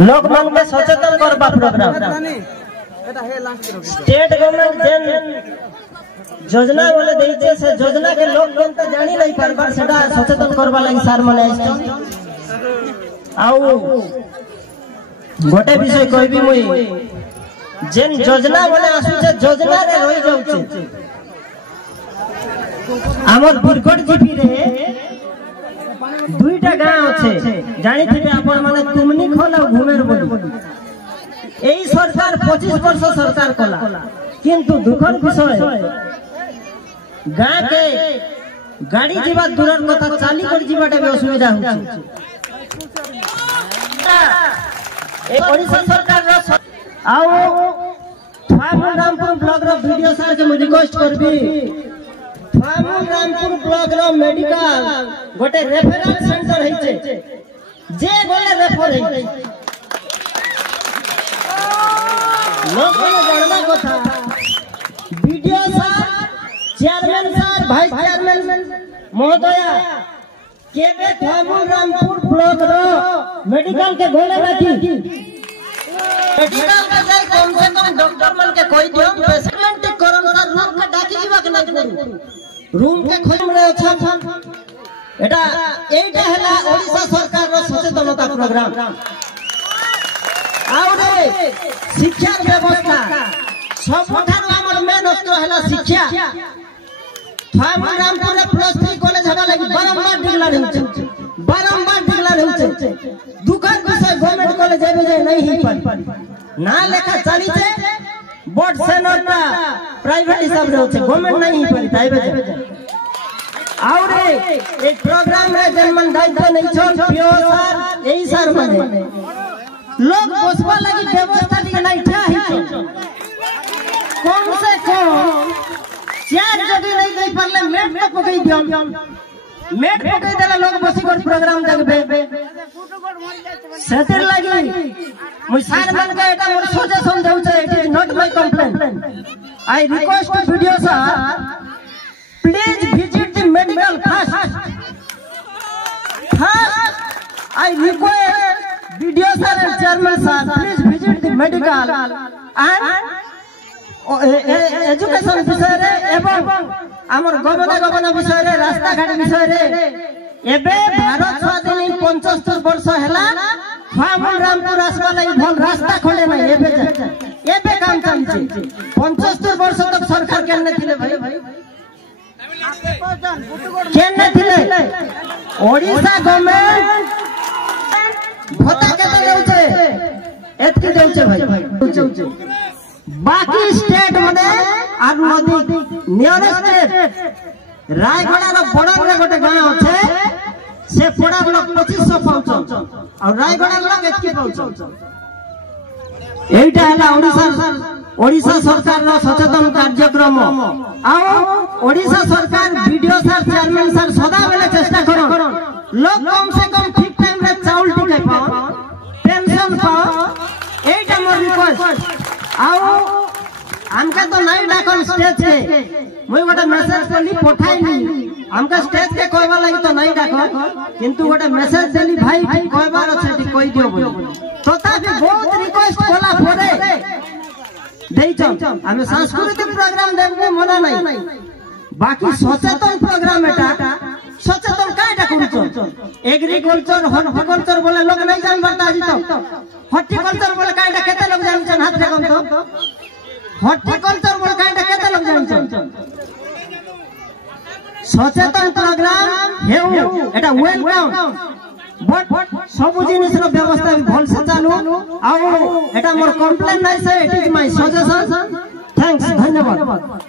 लोक मन में सचेतन करबा प्रोग्राम स्टेट गवर्नमेंट जेन योजना बोले देइछे से योजना के लोक मन तो जानि नहीं पारबार सेटा सचेतन करबा लागि सार माने आइछन आउ गोटे विषय कहबी मुई जेन योजना बोले आसु से योजना रे रहि जाउछे हमर बिरगढ़ जीपी रे दुईटा गाँव अच्छे जानी थे आपण माने तुमनी खोल और घुमेर बोली यही सरकार 25 वर्ष सरकार कला किंतु दुखर विषय गाँ के गाड़ी जीवा दूरर कथा चाली कर जीवाटा भी असुविधा होछि ए ओडिशा सरकार रो आउ रामपुर ब्लॉक रो वीडियो सर के मुझे रिक्वेस्ट करबी रामपुर ब्लॉक रो मेडिकल गोटे रेफरल सेंटर है जे बोले रेफर है लोग जानना कथा video sir chairman sir vice chairman महोदया केबे रामपुर ब्लॉक रो मेडिकल के बोले बाकी मेडिकल के जाय कम से कम डॉक्टर मन के कोई दियो पेशेंट करन सर रूम के डाकी जीवा के नहीं करू रूम के खोज में अच्छा एटा एटा हला ओडिशा सरकार रो सचेतनता प्रोग्राम आउरे शिक्षा व्यवस्था सबठार हमर मेन अस्त्र हला शिक्षा रामपुर रे +3 कॉलेज हवा लागि बारंबार डिक्लेयर होउछे दुकान विषय गवर्नमेंट कॉलेज एबे जे नहीं ही पारी ना लेखा चली छे बोर्ड से नोटा प्राइवेट हिसाब रे होछे गवर्नमेंट नहीं ही पारी ताइबे आउरे एक प्रोग्राम रे जनमन दायित्व नहीं छोड़ पियो सर यही सर माने लोग बसवा लगी व्यवस्था दिके नहीं ठा ही कौन से कौन चार जगह नहीं दे परले मेट तो पकई दियो मेट पकई देला लोग बसी कर प्रोग्राम देखबे सेतिर लागि मुई सार मन के एटा मोर सजेशन देउ छै it is not my complaint I request video sir please visit the medical first I request video sir and chairman sir please visit the medical and education विषय रे एवं हमर गमना विषय रे रास्ता घाट विषय रे एबे भारत स्वाधीन 75 वर्ष हैला रामपुर आसवा लागि भल रास्ता खोले नै एबे काम चली छै 75 वर्ष तक सरकार केने थिले भाई केने थिले ओडिशा गवर्नमेंट भत्ता केते देउछे एतकी देउछे भाई बाकी स्टेट मने आर नदी नियरेस्ट स्टेट रायगढ़ रो बड़ा रे गोटे गांव अछि से पड़ा लोग 2500 पाउछन और रायगढ़ लोग एतकी पाउछन एटा हला ओडिशा सरकार रो सचेतन कार्यक्रम आ ओडिशा सरकार वीडियो सर चेयरमैन सर सदा बेले चेष्टा करो लोग कम से कम ठीक टाइम रे चाउल टिके पाओ पेंशन पाओ एटा मोर रिक्वेस्ट आओ हमका तो नहीं डाकन स्टेज के मुई गोटे मेसेज देली पठाइली हमका स्टेज के कहबा लागि तो नहीं डाकन किंतु गोटे मेसेज देली भाई कहबार अछि ती कहि दियो बोली तथापि बहुत रिक्वेस्ट कोला परे देइछन हमें सांस्कृतिक प्रोग्राम देखबे मना नहीं बाकी सचेतन प्रोग्राम एटा सचेतन काटा करूछन एग्रीकल्चर हॉर्टिकल्चर बोले लोग नहीं जान बरता जी तो हॉर्टिकल्चर बोले काटा केते लोग जानछन हाथ देखन तो हॉर्टिकल्चर बोले काटा केते लोग जानछन सचेतन प्रोग्राम हेउ एटा वेलकम बट सब जिनिस रो व्यवस्था भी भल से चालू आउ एटा मोर कंप्लेन नै से it is my suggestion thanks धन्यवाद।